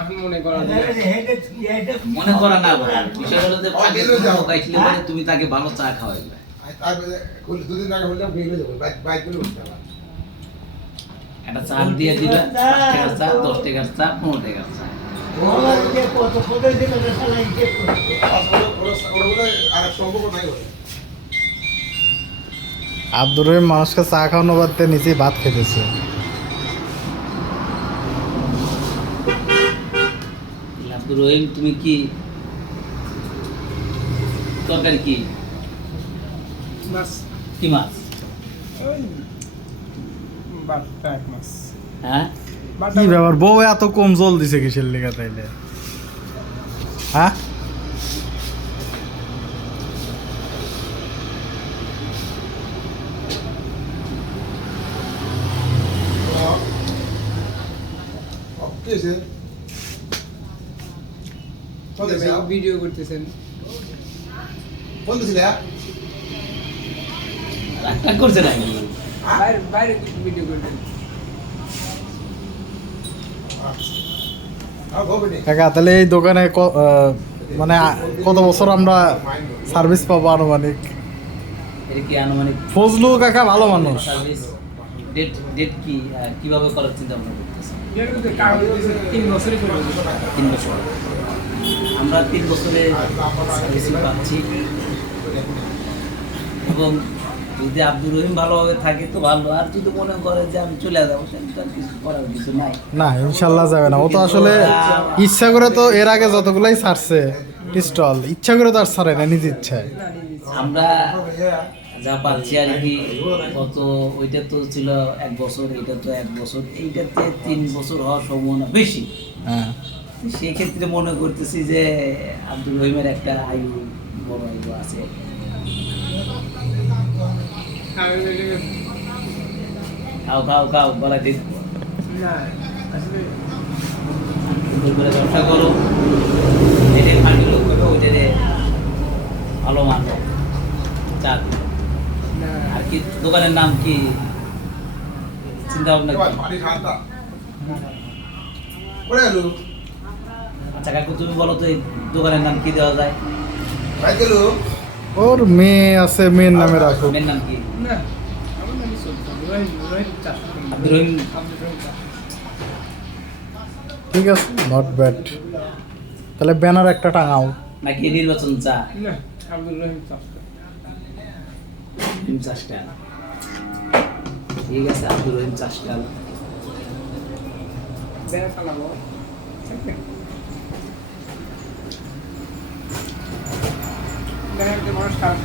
এখন মনে করা না বিষয় হলো যে খাইছিলে বলে তুমি তাকে ভালো চা খাওয়াইবে দুদিন আগে বললাম গেলে যাবো বাইক গুলো উঠতে পারবে একটা চা দিয়ে দিবা 5 টাকার চা 10 টাকার চা 15 টাকার চা আব্দুর রহিম মানুষকে চা খাওয়ানো বাদ দিয়ে নিজেই ভাত খেতেছে। আব্দুর রহিম তুমি কি তরকারি কি মাছ কি মাছ ওই বাটা এক মাছ হ্যাঁ কি ব্যাপার, বউ এত কম জল দিছে কিসের লেগে তাইলে? হ্যাঁ ভিডিও করতেছেন রাগ করছে না বাইরে বাইরে ভিডিও করতেন কাকা, তাহলে এই দোকানে মানে কত বছর আমরা সার্ভিস পাবো আনুমানিক? এটা কি আনুমানিক ফজলু কাকা ভালো মানুষ। সার্ভিস ডেট ডেট কি কিভাবে করার চিন্তা ভাবনা করতেছেন? 3 বছরই করে 3 বছর আমরা 3 বছরে সার্ভিসিং পাচ্ছি এবং যদি আব্দুর রহিম ভালোভাবে থাকে তো ভালো, আর যদি মনে করে যে আমি চলে যাবো সেটা তো আর কিছু করার কিছু নাই। না ইনশাল্লাহ যাবে না, ও তো আসলে ইচ্ছা করে, তো এর আগে যতগুলাই ছাড়ছে স্টল ইচ্ছা করে তো আর ছাড়ে না, নিজ ইচ্ছায়। আমরা যা পাচ্ছি আর কি, কত ওইটা তো ছিল 1 বছর, এটা তো 1 বছর, এইটাতে 3 বছর হওয়ার সম্ভাবনা বেশি। হ্যাঁ সেক্ষেত্রে মনে করতেছি যে আব্দুল রহিমের একটা আয়ু বড় আয়ু আছে। খাও খাও খাও বলা ঠিক না আসলে সুন্দর করে ব্যবসা করো, যেটা ফান্ডি লোক করবে ওইটাতে ভালো মান চা দিবে। না আর কি দোকানের নাম কি চিন্তা ভাবনা কি? আচ্ছা কাকু তুমি বলো তো এই দোকানের নাম কি দেওয়া যায়? ওর মেয়ে আছে, মেয়ের নামে রাখো। মেয়ের নাম কি? না আমার নামই চলছে রোহিত চাষ আব্দুর রহিম। ঠিক আছে, নট ব্যাড। তাহলে ব্যানার একটা টাঙাও। নাকি নির্বাচন চা? না আব্দুল রহিম চাষ রহিম চাষটা ঠিক আছে, আব্দুর রহিম চাষটা বেড়া চালাবো দেখা মানুষ কাজ